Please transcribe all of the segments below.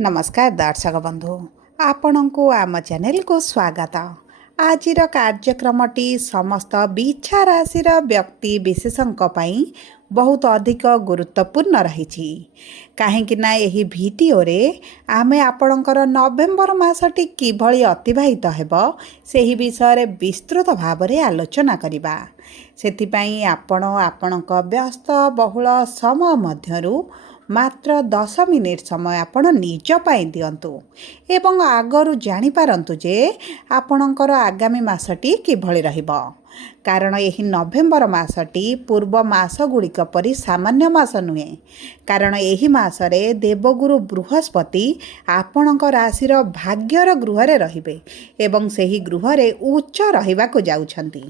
नमस्कार दर्शक बंधु आपण को आम चैनल को स्वागत। आजिर कार्यक्रमटी समस्त बिच्छा राशि व्यक्ति विशेषों बहुत अधिक गुरुत्वपूर्ण रही। कहीं यही भिडियो आमे आपणकर नवेम्बर मासटी किभली अतिबाहित हेबो सेही विषय विस्तृत भाव में आलोचना करिबा। सेथिपाई आपण आपणक व्यस्त बहुल समय मध्यरु मात्र 10 मिनिट समय आपण निज पाई दियंतु एवं आगरु जानि पारंतु जे आपणकर आगामी मासटी किभली रहिबो। कारण यही नवेम्बर मासटी पूर्व मास गुड़िक परी सामान्य मास नुहे। कारण यही मासरे देवगुरु बृहस्पति आपणक राशिर भाग्यर गृहरे रहिबे एवं सेही गृहरे उच्च रहिबाकु जाउछंती।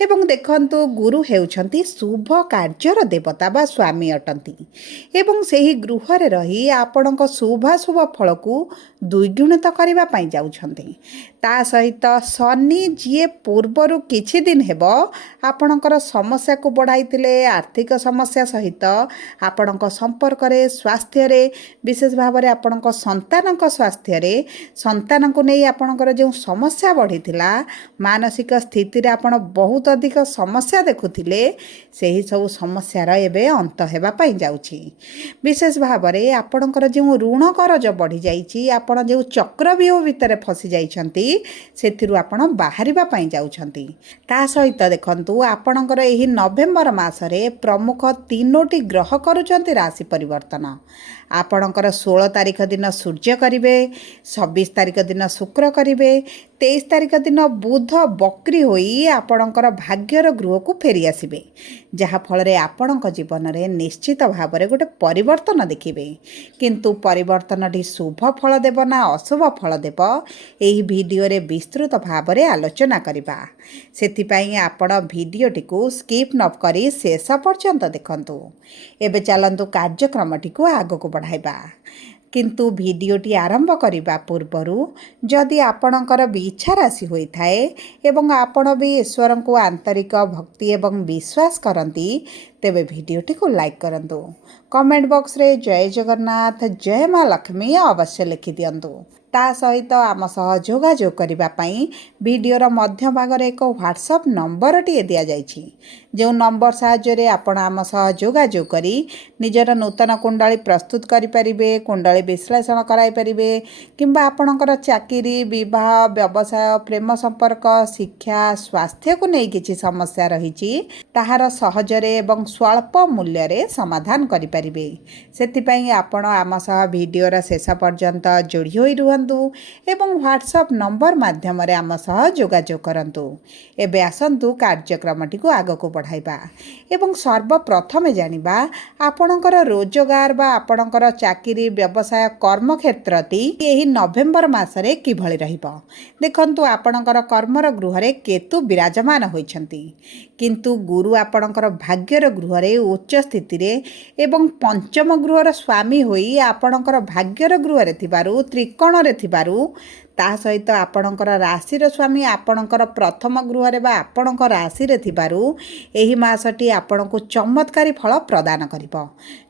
एवं देखंतु गुरु हेउछंती शुभ कार्यर देवता बा स्वामी अटंती एवं सेही गृहरे रही आपणक शुभाशुभ फलकु द्विगुणित करबा पई जाउछंती। ता सहित शनि जी पूर्वरु किछि दिन हेबो आपणकर समस्या को बढ़ाइतिले। आर्थिक समस्या सहित आपणक संपर्क रे स्वास्थ्य रे विशेष भाव में आपणक संतानक स्वास्थ्य रे संतान को नहीं आपणकर जो समस्या बढ़ीथिला मानसिक स्थिति रे आपण बहुत अधिक समस्या देखुथिले सेही सब समस्या रा एबे अंत हेबा पई जाउछि। विशेष भाव में आपणकर जो ऋण करज बढ़ी जाइछि आपण जो चक्रव्यूह भितर फसी जाइछंती सेथिरु आपण बाहरिबा पई जाउछंती। ता सहित देखंतु आपणकर एही नवेम्बर मासरे प्रमुख 3टी ग्रह करूछंती राशि परिवर्तन। आपणकर 16 तारिख दिन सूर्य करिवे, 26 तारिख दिन शुक्र करिवे, 23 तारिख दिन बुध बक्री होई आपणकर भाग्यर गृह को फेरी आसिबे। जहा फल रे आपणक जीवन रे निश्चित भाव में गोटे परिवर्तन देखिबे। किंतु परिवर्तनटी शुभ फल देव ना अशुभ फल देव एही भिडियो रे विस्तृत भाव में आलोचना करिबा। सेथिपाई आपण भिडियोटी को स्किप न करी शेष पर्यंत देखंतु। एबे चलंतु कार्यक्रमटी को आगको बढ़ाइबा। किंतु भिडियोटी आरंभ करिबा पूर्वरु जदि आपणकर भी इच्छा राशि होइथाए एवं आपण भी ईश्वर को आंतरिक भक्ति एवं विश्वास करती तेबे भिडियोटी को लाइक करंतु। कमेंट बॉक्स रे जय जगन्नाथ जय माँ लक्ष्मी अवश्य लिखि दियंतु। ता सहित आम सह जोगाजोग करिबा पई भिडियोर मध्य भाग एक व्हाट्सएप नंबर टी दिया जाइछि। जो नंबर साहाय्य आपण आम सह जोगाजोग करी निजर नूतन कुंडली प्रस्तुत करि परिबे, कुंडली विश्लेषण कराई परिबे किंबा आपणकर चाकरी विवाह व्यवसाय प्रेम संपर्क शिक्षा स्वास्थ्य को नहीं किछि समस्या रहिछि ताहार सहजरे एवं स्वल्प मूल्य रे समाधान करि परिबे। सेथिपई आपण आम सह भिडियोर शेष पर्यंत जोड़ी होई रुहंतु एवं व्हाट्सएप नंबर माध्यम रे आम सह जोगाजोग करंतु। एबे आसंतु कार्यक्रमटी को आगको बढ़ाइबा एवं सर्वप्रथमे जानिबा आपणकर रोजगार बा आपणकर चाकरी व्यवसाय कर्म क्षेत्रटी एही नवेम्बर मासरे किभली रहिबो। देखंतु आपणकर कर्मर गृह रे केतु विराजमान होइछंती किंतु गुरु आपणकर भाग्यर गृह रे उच्च स्थिति रे एवं पंचम गृहर स्वामी होई आपणकर भाग्यर गृह रे थिबारु त्रिकोण रे थिबारु ता सहित आपणकर राशिर स्वामी आपणकर प्रथम गृह रे बा आपणकर राशि रे थिबारु एही मासटी आपणको चमत्कारी फल प्रदान करिवो।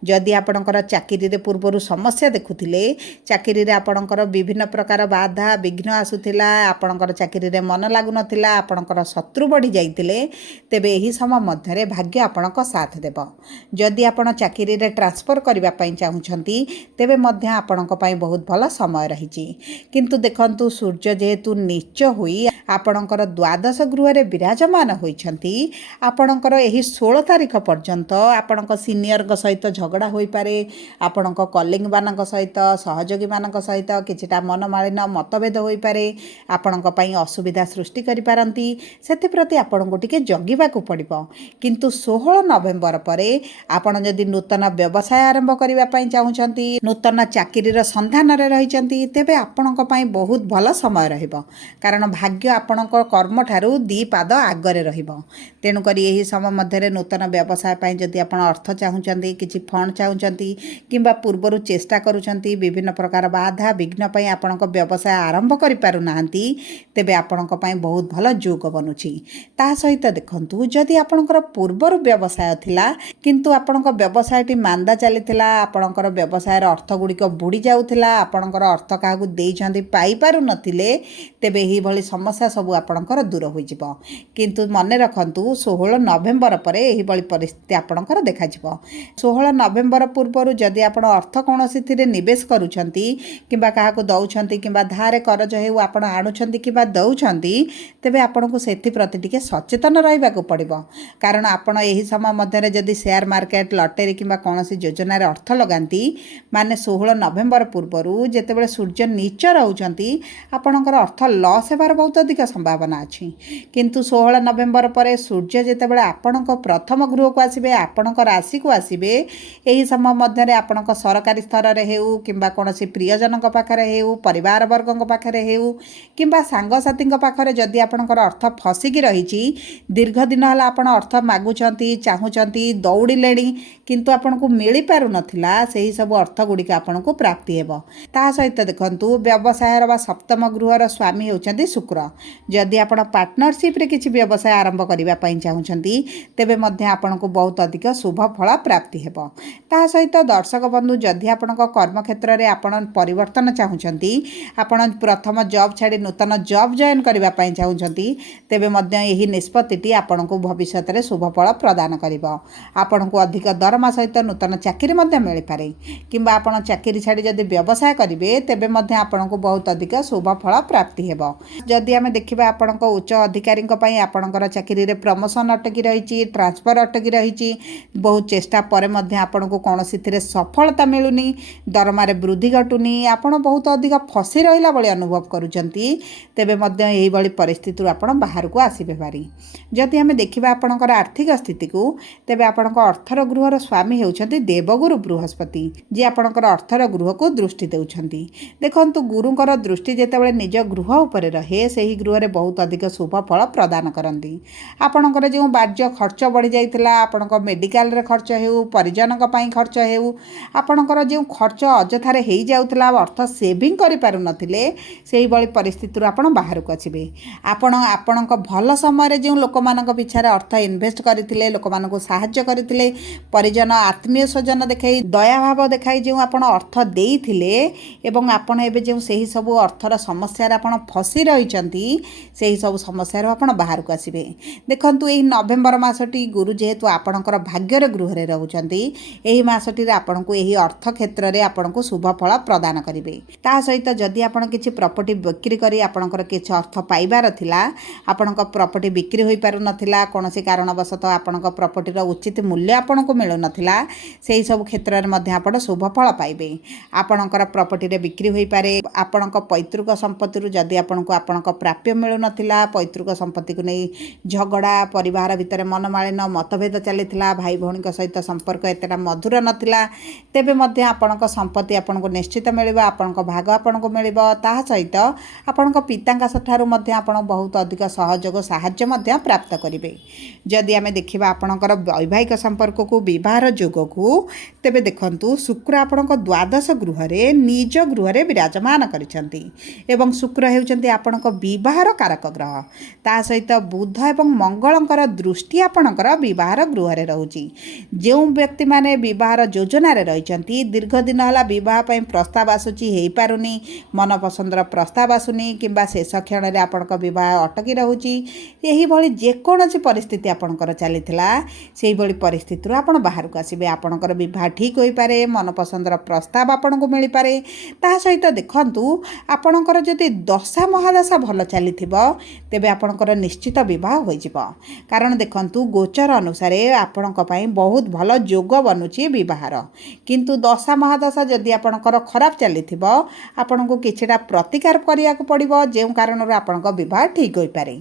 जदि आपणकर चाकरी रे पूर्वरु समस्या देखुथिले चाकरी रे आपणकर विभिन्न प्रकार बाधा विघ्न आसुथिला आपणकर चाकरी रे मन लागु नथिला आपणकर शत्रु बढ़ी जाइतिले तेबे एही समय मध्य रे भाग्य आपणक साथ देबो। जदि आपण चाकरी रे ट्रांसफर करिवा पई चाहुछंती तेबे मध्य आपणक पई बहुत भल समय रहिछि। किंतु देखंतु सूर्य जेहेतु नीच होई आपणकर द्वादश गृह रे विराजमान होइछंती आपणकर एही 16 तारिख पर्यंत आपणक सीनियर सहित झगड़ा होई पारे आपणक कलिंग मानक सहित सहयोगी मानक सहित किछिटा मनमालिन मतभेद होई पारे आपणक पई असुविधा सृष्टि करि पारंती। सेति प्रति आपणको टिके जगिबाकू पड़िबो। किंतु 16 नवेम्बर परे आपण जदि नूतन व्यवसाय आरंभ करिवा पई चाहुछंती नूतन चाकरीर संधान रे रहिछंती तेबे आपणक पई बहुत ଭଲ ସମୟ ରହିବ, କାରଣ ଭାଗ୍ୟ ଆପଣଙ୍କ କର୍ମଠାରୁ 2 ପାଦ ଆଗରେ ରହିବ। ତେଣୁକରି ଏହି ସମୟ ମଧ୍ୟରେ ନୂତନ ବ୍ୟବସାୟ ପାଇଁ ଯଦି ଆପଣ ଅର୍ଥ ଚାହୁଁଛନ୍ତି, କିଛି ଫଣ୍ଡ ଚାହୁଁଛନ୍ତି କିମ୍ବା ପୂର୍ବରୁ ଚେଷ୍ଟା କରୁଛନ୍ତି, ବିଭିନ୍ନ ପ୍ରକାର ବାଧା ବିଘ୍ନ ପାଇଁ ଆପଣଙ୍କ ବ୍ୟବସାୟ ଆରମ୍ଭ କରିପାରୁନାହାନ୍ତି, ତେବେ ଆପଣଙ୍କ ପାଇଁ ବହୁତ ଭଲ ଯୋଗ ବନୁଛି। ତା ସହିତ ଦେଖନ୍ତୁ, ଯଦି ଆପଣଙ୍କର ପୂର୍ବରୁ ବ୍ୟବସାୟ ଥିଲା କିନ୍ତୁ ଆପଣଙ୍କ ବ୍ୟବସାୟଟି ମାନ୍ଦା ଚାଲିଥିଲା, ଆପଣଙ୍କର ବ୍ୟବସାୟର ଅର୍ଥ ଗୁଡ଼ିକ ବୁଡ଼ି ଯାଉଥିଲା, ଆପଣଙ୍କର ଅର୍ଥ କାହାକୁ ଦେଇଛନ୍ତି ପାଇପାରୁନଥିଲେ, ତେବେ ଏହିଭଳି ସମସ୍ୟା ସବୁ ଆପଣଙ୍କର ଦୂର ହୋଇଯିବ। କିନ୍ତୁ ମନେ ରଖନ୍ତୁ, 16 ନଭେମ୍ବର ପରେ ଏହିଭଳି ପରିସ୍ଥିତି ଆପଣଙ୍କର ଦେଖାଯିବ। 16 ନଭେମ୍ବର ପୂର୍ବରୁ ଯଦି ଆପଣ ଅର୍ଥ କୌଣସିଥିରେ ନିବେଶ କରୁଛନ୍ତି କିମ୍ବା କାହାକୁ ଦେଉଛନ୍ତି କିମ୍ବା ଧାରେ କରଜ ହେଉ ଆପଣ ଆଣୁଛନ୍ତି କିମ୍ବା ଦେଉଛନ୍ତି, ତେବେ ଆପଣଙ୍କୁ ସେଥିପ୍ରତି ଟିକେ ସଚେତନ ରହିବାକୁ ପଡ଼ିବ। କାରଣ ଆପଣ ଏହି ସମୟ ମଧ୍ୟରେ ଯଦି ସେୟାର ମାର୍କେଟ, ଲଟେରୀ କିମ୍ବା କୌଣସି ଯୋଜନାରେ ଅର୍ଥ ଲଗାନ୍ତି, ମାନେ 16 ନଭେମ୍ବର ପୂର୍ବରୁ ଯେତେବେଳେ ସୂର୍ଯ୍ୟ ନୀଚ ରହୁଛନ୍ତି, ଆପଣଙ୍କର ଅର୍ଥ ଲସ୍ ହେବାର ବହୁତ ଅଧିକ ସମ୍ଭାବନା ଅଛି। କିନ୍ତୁ 16 ନଭେମ୍ବର ପରେ ସୂର୍ଯ୍ୟ ଯେତେବେଳେ ଆପଣଙ୍କ ପ୍ରଥମ ଗୃହକୁ ଆସିବେ, ଆପଣଙ୍କ ରାଶିକୁ ଆସିବେ, ଏହି ସମୟ ମଧ୍ୟରେ ଆପଣଙ୍କ ସରକାରୀ ସ୍ତରରେ ହେଉ କିମ୍ବା କୌଣସି ପ୍ରିୟଜନଙ୍କ ପାଖରେ ହେଉ, ପରିବାର ବର୍ଗଙ୍କ ପାଖରେ ହେଉ କିମ୍ବା ସାଙ୍ଗସାଥୀଙ୍କ ପାଖରେ ଯଦି ଆପଣଙ୍କର ଅର୍ଥ ଫସିକି ରହିଛି, ଦୀର୍ଘ ଦିନ ହେଲା ଆପଣ ଅର୍ଥ ମାଗୁଛନ୍ତି, ଚାହୁଁଛନ୍ତି, ଦୌଡ଼ିଲେଣି କିନ୍ତୁ ଆପଣଙ୍କୁ ମିଳିପାରୁନଥିଲା, ସେହି ସବୁ ଅର୍ଥ ଗୁଡ଼ିକ ଆପଣଙ୍କୁ ପ୍ରାପ୍ତି ହେବ। ତା ସହିତ ଦେଖନ୍ତୁ, ବ୍ୟବସାୟର ବା ସପ୍ତମ ଗୃହର ସ୍ୱାମୀ ହେଉଛନ୍ତି ଶୁକ୍ର। ଯଦି ଆପଣ ପାର୍ଟନରସିପ୍ରେ କିଛି ବ୍ୟବସାୟ ଆରମ୍ଭ କରିବା ପାଇଁ ଚାହୁଁଛନ୍ତି, ତେବେ ମଧ୍ୟ ଆପଣଙ୍କୁ ବହୁତ ଅଧିକ ଶୁଭ ଫଳ ପ୍ରାପ୍ତି ହେବ। ତା ସହିତ ଦର୍ଶକ ବନ୍ଧୁ, ଯଦି ଆପଣଙ୍କ କର୍ମକ୍ଷେତ୍ରରେ ଆପଣ ପରିବର୍ତ୍ତନ ଚାହୁଁଛନ୍ତି, ଆପଣ ପ୍ରଥମ ଜବ୍ ଛାଡ଼ି ନୂତନ ଜବ୍ ଜଏନ୍ କରିବା ପାଇଁ ଚାହୁଁଛନ୍ତି, ତେବେ ମଧ୍ୟ ଏହି ନିଷ୍ପତ୍ତିଟି ଆପଣଙ୍କୁ ଭବିଷ୍ୟତରେ ଶୁଭ ଫଳ ପ୍ରଦାନ କରିବ। ଆପଣଙ୍କୁ ଅଧିକ ଦରମା ସହିତ ନୂତନ ଚାକିରି ମଧ୍ୟ ମିଳିପାରେ, କିମ୍ବା ଆପଣ ଚାକିରି ଛାଡ଼ି ଯଦି ବ୍ୟବସାୟ କରିବେ, ତେବେ ମଧ୍ୟ ଆପଣଙ୍କୁ ବହୁତ ଅଧିକ ଶୁଭ ଫଳ ପ୍ରାପ୍ତି ହେବ। ଯଦି ଆମେ ଦେଖିବା ଆପଣଙ୍କ ଉଚ୍ଚ ଅଧିକାରୀଙ୍କ ପାଇଁ ଆପଣଙ୍କର ଚାକିରିରେ ପ୍ରମୋସନ୍ ଅଟକି ରହିଛି, ଟ୍ରାନ୍ସଫର ଅଟକି ରହିଛି, ବହୁତ ଚେଷ୍ଟା ପରେ ମଧ୍ୟ ଆପଣଙ୍କୁ କୌଣସିଥିରେ ସଫଳତା ମିଳୁନି, ଦରମାରେ ବୃଦ୍ଧି ଘଟୁନି, ଆପଣ ବହୁତ ଅଧିକ ଫସି ରହିଲା ଭଳି ଅନୁଭବ କରୁଛନ୍ତି, ତେବେ ମଧ୍ୟ ଏହିଭଳି ପରିସ୍ଥିତିରୁ ଆପଣ ବାହାରକୁ ଆସିବେ ପାରି। ଯଦି ଆମେ ଦେଖିବା ଆପଣଙ୍କର ଆର୍ଥିକ ସ୍ଥିତିକୁ, ତେବେ ଆପଣଙ୍କ ଅର୍ଥର ଗୃହର ସ୍ୱାମୀ ହେଉଛନ୍ତି ଦେବଗୁରୁ ବୃହସ୍ପତି, ଯିଏ ଆପଣଙ୍କର ଅର୍ଥର ଗୃହକୁ ଦୃଷ୍ଟି ଦେଉଛନ୍ତି। ଦେଖନ୍ତୁ, ଗୁରୁଙ୍କର ଦୃଷ୍ଟି ଯେତେବେଳେ ନିଜ ଗୃହ ଉପରେ ରହେ, ସେହି ଗୃହରେ ବହୁତ ଅଧିକ ଶୁଭ ଫଳ ପ୍ରଦାନ କରନ୍ତି। ଆପଣଙ୍କର ଯେଉଁ ବାଜ୍ୟ ଖର୍ଚ୍ଚ ବଢ଼ିଯାଇଥିଲା, ଆପଣଙ୍କ ମେଡ଼ିକାଲରେ ଖର୍ଚ୍ଚ ହେଉ, ପରିଜନଙ୍କ ପାଇଁ ଖର୍ଚ୍ଚ ହେଉ, ଆପଣଙ୍କର ଯେଉଁ ଖର୍ଚ୍ଚ ଅଯଥାରେ ହେଇଯାଉଥିଲା, ଅର୍ଥ ସେଭିଂ କରିପାରୁନଥିଲେ, ସେହିଭଳି ପରିସ୍ଥିତିରୁ ଆପଣ ବାହାରକୁ ଆସିବେ। ଆପଣ ଆପଣଙ୍କ ଭଲ ସମୟରେ ଯେଉଁ ଲୋକମାନଙ୍କ ପିଛାରେ ଅର୍ଥ ଇନଭେଷ୍ଟ କରିଥିଲେ, ଲୋକମାନଙ୍କୁ ସାହାଯ୍ୟ କରିଥିଲେ, ପରିଜନ ଆତ୍ମୀୟ ସ୍ୱଜନ ଦେଖାଇ, ଦୟାଭାବ ଦେଖାଇ ଯେଉଁ ଆପଣ ଅର୍ଥ ଦେଇଥିଲେ ଏବଂ ଆପଣ ଏବେ ଯେଉଁ ସେହି ସବୁ ଅର୍ଥର ସମସ୍ୟାରେ ଆପଣ ଫସି ରହିଛନ୍ତି, ସେହି ସବୁ ସମସ୍ୟାରୁ ଆପଣ ବାହାରକୁ ଆସିବେ। ଦେଖନ୍ତୁ, ଏହି ନଭେମ୍ବର ମାସଟି ଗୁରୁ ଯେହେତୁ ଆପଣଙ୍କର ଭାଗ୍ୟର ଗୃହରେ ରହୁଛନ୍ତି, ଏହି ମାସଟିରେ ଆପଣଙ୍କୁ ଏହି ଅର୍ଥ କ୍ଷେତ୍ରରେ ଆପଣଙ୍କୁ ଶୁଭ ଫଳ ପ୍ରଦାନ କରିବେ। ତା ସହିତ ଯଦି ଆପଣ କିଛି ପ୍ରପର୍ଟି ବିକ୍ରି କରି ଆପଣଙ୍କର କିଛି ଅର୍ଥ ପାଇବାର ଥିଲା, ଆପଣଙ୍କ ପ୍ରପର୍ଟି ବିକ୍ରି ହୋଇପାରୁନଥିଲା, କୌଣସି କାରଣବଶତଃ ଆପଣଙ୍କ ପ୍ରପର୍ଟିର ଉଚିତ ମୂଲ୍ୟ ଆପଣଙ୍କୁ ମିଳୁନଥିଲା, ସେହି ସବୁ କ୍ଷେତ୍ରରେ ମଧ୍ୟ ଆପଣ ଶୁଭ ଫଳ ପାଇବେ। ଆପଣଙ୍କର ପ୍ରପର୍ଟିରେ ବିକ୍ରି ହୋଇପାରେ, ଆପଣଙ୍କ ପୈତୃକ ସମ୍ପତ୍ତିରୁ ଯଦି ଆପଣଙ୍କୁ ଆପଣଙ୍କ ପ୍ରାପ୍ୟ ମିଳୁନଥିଲା, ପୈତୃକ ସମ୍ପତ୍ତିକୁ ନେଇ ଝଗଡ଼ା, ପରିବାର ଭିତରେ ମନମାଳିନ, ମତଭେଦ ଚାଲିଥିଲା, ଭାଇ ଭଉଣୀଙ୍କ ସହିତ ସମ୍ପର୍କ ଏତେଟା ମଧୁର ନଥିଲା, ତେବେ ମଧ୍ୟ ଆପଣଙ୍କ ସମ୍ପତ୍ତି ଆପଣଙ୍କୁ ନିଶ୍ଚିତ ମିଳିବ, ଆପଣଙ୍କ ଭାଗ ଆପଣଙ୍କୁ ମିଳିବ। ତାହା ସହିତ ଆପଣଙ୍କ ପିତାଙ୍କ ଠାରୁ ମଧ୍ୟ ଆପଣ ବହୁତ ଅଧିକ ସହଯୋଗ, ସାହାଯ୍ୟ ମଧ୍ୟ ପ୍ରାପ୍ତ କରିବେ। ଯଦି ଆମେ ଦେଖିବା ଆପଣଙ୍କର ବୈବାହିକ ସମ୍ପର୍କକୁ, ବିବାହର ଯୋଗକୁ, ତେବେ ଦେଖନ୍ତୁ, ଶୁକ୍ର ଆପଣଙ୍କ ଦ୍ୱାଦଶ ଗୃହରେ ନିଜ ଗୃହରେ ବିରାଜମାନ କରିଛନ୍ତି ଏବଂ ଶୁକ୍ର ହେଉଛନ୍ତି ଆପଣଙ୍କ ବିବାହର କାରକ ଗ୍ରହ। ତା ସହିତ ବୁଧ ଏବଂ ମଙ୍ଗଳଙ୍କର ଦୃଷ୍ଟି ଆପଣଙ୍କର ବିବାହର ଗୃହରେ ରହୁଛି। ଯେଉଁ ବ୍ୟକ୍ତିମାନେ ବିବାହର ଯୋଜନାରେ ରହିଛନ୍ତି, ଦୀର୍ଘ ଦିନ ହେଲା ବିବାହ ପାଇଁ ପ୍ରସ୍ତାବ ଆସୁଛି, ହେଇପାରୁନି, ମନପସନ୍ଦର ପ୍ରସ୍ତାବ ଆସୁନି, କିମ୍ବା ଶେଷ କ୍ଷଣରେ ଆପଣଙ୍କ ବିବାହ ଅଟକି ରହୁଛି, ଏହିଭଳି ଯେକୌଣସି ପରିସ୍ଥିତି ଆପଣଙ୍କର ଚାଲିଥିଲା, ସେହିଭଳି ପରିସ୍ଥିତିରୁ ଆପଣ ବାହାରକୁ ଆସିବେ। ଆପଣଙ୍କର ବିବାହ ଠିକ୍ ହୋଇପାରେ, ମନପସନ୍ଦର ପ୍ରସ୍ତାବ ଆପଣଙ୍କୁ ମିଳିପାରେ। ତାହା ସହିତ ଦେଖନ୍ତୁ, ଆପଣଙ୍କର ଯଦି ଦଶା ମହାଦଶା ଭଲ ଚାଲିଥିବ, ତେବେ ଆପଣଙ୍କର ନିଶ୍ଚିତ ବିବାହ ହୋଇଯିବ। କାରଣ ଦେଖନ୍ତୁ, ଗୋଚର ଅନୁସାରେ ଆପଣଙ୍କ ପାଇଁ ବହୁତ ଭଲ ଯୋଗ ବନୁଛି ବିବାହର। କିନ୍ତୁ ଦଶା ମହାଦଶା ଯଦି ଆପଣଙ୍କର ଖରାପ ଚାଲିଥିବ, ଆପଣଙ୍କୁ କିଛିଟା ପ୍ରତିକାର କରିବାକୁ ପଡ଼ିବ, ଯେଉଁ କାରଣରୁ ଆପଣଙ୍କ ବିବାହ ଠିକ୍ ହୋଇପାରେ।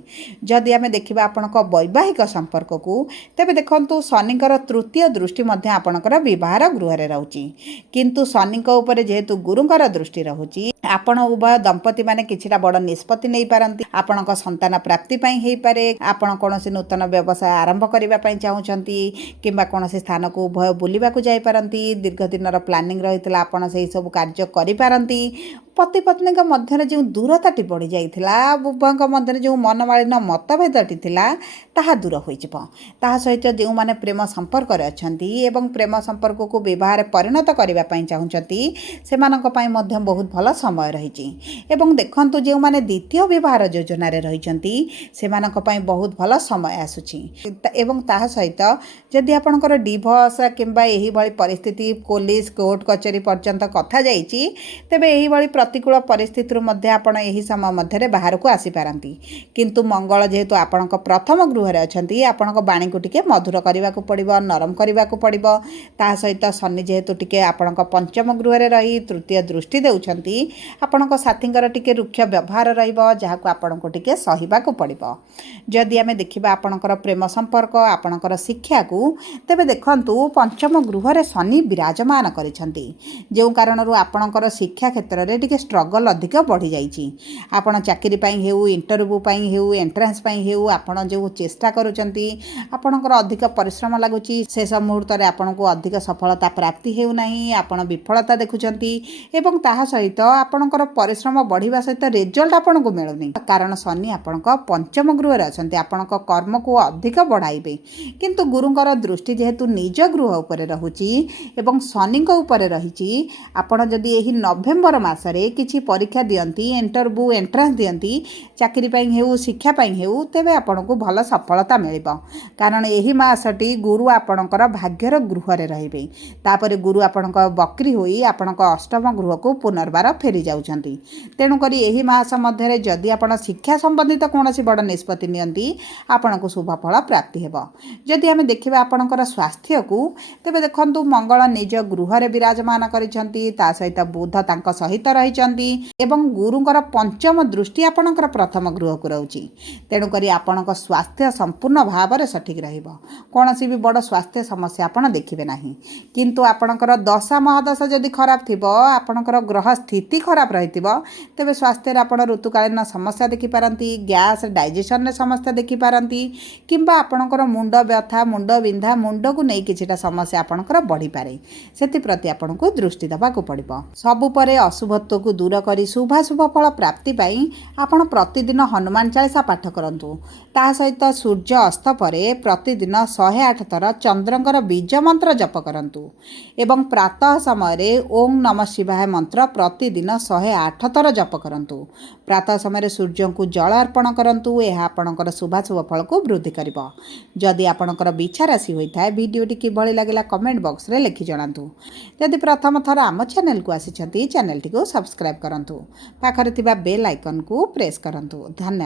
ଯଦି ଆମେ ଦେଖିବା ଆପଣଙ୍କ ବୈବାହିକ ସମ୍ପର୍କକୁ, ତେବେ ଦେଖନ୍ତୁ, ଶନିଙ୍କର ତୃତୀୟ ଦୃଷ୍ଟି ମଧ୍ୟ ଆପଣଙ୍କର ବିବାହର ଗୃହରେ ରହୁଛି। କିନ୍ତୁ ଶନିଙ୍କ ଉପରେ ଯେହେତୁ ଗୁରୁଙ୍କର ଦୃଷ୍ଟି ରହୁଛି, ଆପଣ ଉଭୟ दंपति माने किछिटा बड़ निष्पत्ति नहीं पारंती आपणक संतान प्राप्ति पई हेई पारे आपण कोनोसी नूतन व्यवसाय आरंभ करिबा पई चाहुचंती किंबा कोनोसी स्थान को उभय बुलिबाकू जाई पारंती दीर्घ दिनर प्लानिंग रहितला आपण सेही सब कार्य करि पारंती पति पत्नी मध्य जो दूरताटी बढ़ी जाइथिला उभयଙ୍କ मध्य जो मनमालिन्य मतभेदटी थिला ताहा दूर होइजिब ताहा सहित जो माने प्रेम संपर्क अछंती एवं प्रेम संपर्क को विवाह परिणत करबा पई चाहुचंती सेमानक पई मध्य बहुत भल समय रहिछि एवं देखंतु जो माने द्वितीय विवाह योजना रे रहिचंती सेमानक पई बहुत भल समय आसुछि एवं ताहा सहित जदि आपनकर डिवोर्स किंबा एही भली परिस्थिति पुलिस कोर्ट कचेरी पर्यंत कथा जाइछि तेबे एही भली प्रतिकूल परिस्थिति मध्य आपण एही समय मध्य बाहर को आसी पारंती किंतु मंगल जेहेतु आपणक प्रथम गृह रे अछंती आपणक बाणी को टिके मधुर करबा को पड़िबो नरम करबा को पड़िबो ता सहित शनि जेहेतु टिके आपणक पंचम गृह रे रही तृतीय दृष्टि देउछंती आपणक साथींकर टिके रुक्ष व्यवहार रहिबो जहा को आपणक टिके सहिबा को पड़िबो जदि आमे देखिबा आपणकर प्रेम संपर्क आपणकर शिक्षा को तेबे देखंतु पंचम गृह रे शनि विराजमान करिसंती जे कारणरू आपणकर शिक्षा क्षेत्र रे स्ट्रगल अधिक बढ़ी जाइए आपण चाकरी हेउ इंटरव्यू हेउ एंट्रांस हेउ आपण जो चेष्टा करुचंती आपणकर अधिक परिश्रम लगुच शेष मुहूर्त में आपण को अधिक सफलता प्राप्ति हेउ नाही आपण विफलता देखुचंती एवं ताहा सहित आपणकर परिश्रम बढ़िबा सहित रिजल्ट आपण को मिलुनी कारण शनि आपणक पंचम गृह रे अछंती आपणक कर्म को अधिक बढ़ाइबे किंतु गुरुंकर दृष्टि जेहेतु निज गृह उपरे रहुची एवं शनि उपरे रहिची आपण जदि एही नवेम्बर मासरे किछि परीक्षा दियंती इंटरव्यू एंट्रांस दियंती चाकरी पई हेउ शिक्षा पई हेउ तेबे आपनको भल सफलता मिलिबो कारण एही मासटी गुरु आपणकर भाग्यर गृह रे रहिबे तापरे गुरु आपणक बकरी होई आपणक अष्टम गृह को पुनर्बार फेरी जाउछंती तेनु करी एही मास मध्य रे जदि आपण शिक्षा संबंधित कोनोसी बड़ निष्पत्ति नियंती आपनको शुभ फल प्राप्ति हेबो जदि हमें देखिबा आपणकर स्वास्थ्य को तेबे देखंतु मंगल निज गृह रे विराजमान करिसंती ता सहित बुध तांक सहित रहिचंती एवं गुरुंकर पंचम दृष्टि आपणकर प्रथम गृह को रहउची तेणु करी आपणक स्वास्थ्य संपूर्ण भाव में सठिक रहिबो कोनोसी भी बड़ स्वास्थ्य समस्या आपण देखिबे नाही किंतु आपणकर दशा महादशा जदि खराब थिबो आपणकर ग्रह स्थिति खराब रहिथिबो तेबे स्वास्थ्य रे आपण ऋतुकालीन समस्या देखि पारंती गैस डाइजेशन रे समस्या देखि पारंती किंबा आपणकर मुंड व्यथा मुंड बिंधा मुंड को नै किछिटा समस्या आपणकर बढ़ी पारे सेति प्रति आपण को दृष्टि देबा को पड़िबो सबु परे अशुभत्व को दूर करी शुभाशुभ फल प्राप्ति पाई आपण प्रतिदिन हनुमान चालीसा पाठ करंतु ता सहित सूर्य अस्त परे प्रतिदिन 108 थर चंद्रंकर बीज मंत्र जप करंतु एवं प्रातः समय रे ओम नमः शिवाय मंत्र प्रतिदिन 108 थर जप करंतु प्रातः समय सूर्य को जल अर्पण करंतु यह आपणकर शुभाशुभ फल को वृद्धि करिबो जदि आपणकर बिछा राशि होइथाय वीडियोटी किभଳି लागिला कमेंट बॉक्स रे लिखि जणांतु जदि प्रथम थर आम चैनल को आसीछंती चैनल टी को सब्सक्राइब करंतु पाखरे थिबा बेल आइकन को प्रेस करंतु धन्यवाद।